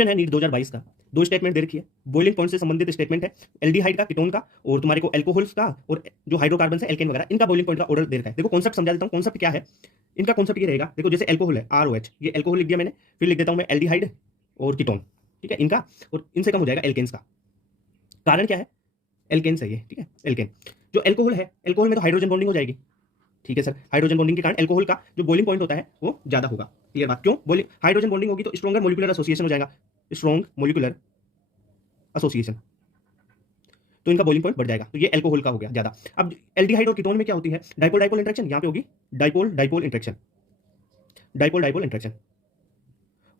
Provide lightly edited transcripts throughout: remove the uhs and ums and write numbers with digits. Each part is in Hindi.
क्वेश्चन है नीट 2022 का। दो स्टेटमेंट दे रखी है, बॉइलिंग पॉइंट से संबंधित स्टेटमेंट है, एल्डिहाइड का, कीटोन का और तुम्हारे को एल्कोहल्स का और जो हाइड्रोकार्बन है एल्केन वगैरह, इनका बॉइलिंग पॉइंट का ऑर्डर दे रखा है। देखो कॉन्सेप्ट समझा देता हूं, कॉन्सेप्ट क्या है इनका। कॉन्सेप्ट ये रहेगा, देखो जैसे एल्कोहल है ROH, ये एल्कोहल लिख दिया मैंने, फिर लिख देता हूं मैं एल्डिहाइड और कीटोन, ठीक है इनका, और इनसे कम हो जाएगा एल्केन्स का। कारण क्या है, एल्केन्स है ये, ठीक है एल्केन। जो एल्कोहल है, एल्कोहल में तो हाइड्रोजन बॉन्डिंग हो जाएगी, ठीक है सर, हाइड्रोजन बॉन्डिंग के कारण एल्कोहल का जो बॉइलिंग पॉइंट होता है वो ज्यादा होगा। क्लियर बात, क्यों बॉइलिंग, हाइड्रोजन बॉन्डिंग होगी तो स्ट्रॉन्गर मॉलिक्यूलर एसोसिएशन हो जाएगा, स्ट्रॉन्ग मॉलिक्यूलर एसोसिएशन, तो इनका बॉइलिंग पॉइंट बढ़ जाएगा, तो ये एल्कोहल का हो गया ज्यादा। अब एल्डिहाइड और कीटोन में क्या होती है, डाइपोल डाइपोल इंटरेक्शन, यहां पे होगी dipole dipole interaction, dipole dipole interaction.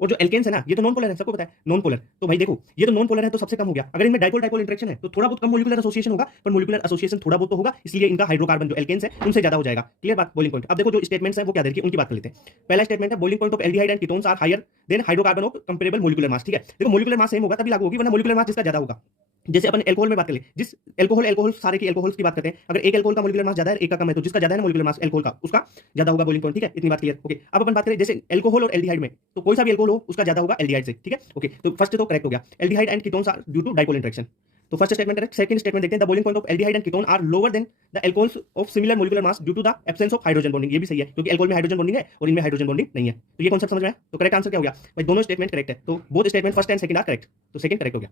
और जो एल्केन्स है ना, ये तो नॉन पोलर है, सबको पता है नॉन पोलर, तो भाई देखो ये तो नॉन पोलर है तो सबसे कम हो गया। अगर इनमें डाइपोल डाइपोल इंटरेक्शन है तो थोड़ा बहुत कम मॉलिक्यूलर एसोसिएशन होगा, पर मॉलिक्यूलर एसोसिएशन थोड़ा बहुत तो होगा, इसलिए इनका हाइड्रोकार्बन जो एल्केन्स है उनसे ज्यादा हो जाएगा। क्लियर बात, बॉइलिंग पॉइंट। अब देखो जो स्टेटमेंट्स हैं वो क्या देखिए, उनकी बात कर लेते हैं। पहला स्टेटमेंट है boiling point of aldehyde and ketones are higher than hydrocarbon of comparable molecular mass, ठीक है। देखो मॉलिक्यूलर मास सेम होगा तभी लागू होगी, वरना मॉलिक्यूलर मास जिसका ज्यादा होगा, जैसे अपन एल्कोहल में बात करें, जिस एल्कोहल सारे की एल्कोहल्स की बात करते हैं, अगर एक एल्कोहल का मॉलिक्यूलर मास ज्यादा है, एक का कम है, तो जिसका ज्यादा है ना मॉलिक्यूलर मास एल्कोहल का, उसका ज्यादा होगा बॉइलिंग पॉइंट, ठीक है इतनी बात क्लियर। ओके, अब अपन बात करें जैसे एल्कोहल और एल्डिहाइड में, तो कोई सा भी एल्कोहल हो उसका ज्यादा होगा एल्डिहाइड से, ठीक है। ओके, तो फर्स्ट तो करेक्ट हो गया, aldehyde and ketones are due to dipole interaction, तो first statement correct. Second statement देखते हैं, the boiling point of aldehyde and ketone are lower than the alcohols of similar molecular mass due to the absence of hydrogen bonding, ये भी सही है क्योंकि एल्कोहल में हाइड्रोजन बॉन्डिंग है और इनमें हाइड्रोजन बॉन्डिंग नहीं है, तो ये कॉन्सेप्ट समझ में आया। तो करेक्ट आंसर क्या हो गया भाई, दोनों स्टेटमेंट करेक्ट है, तो both statement first and second are correct, तो सेकंड करेक्ट हो गया।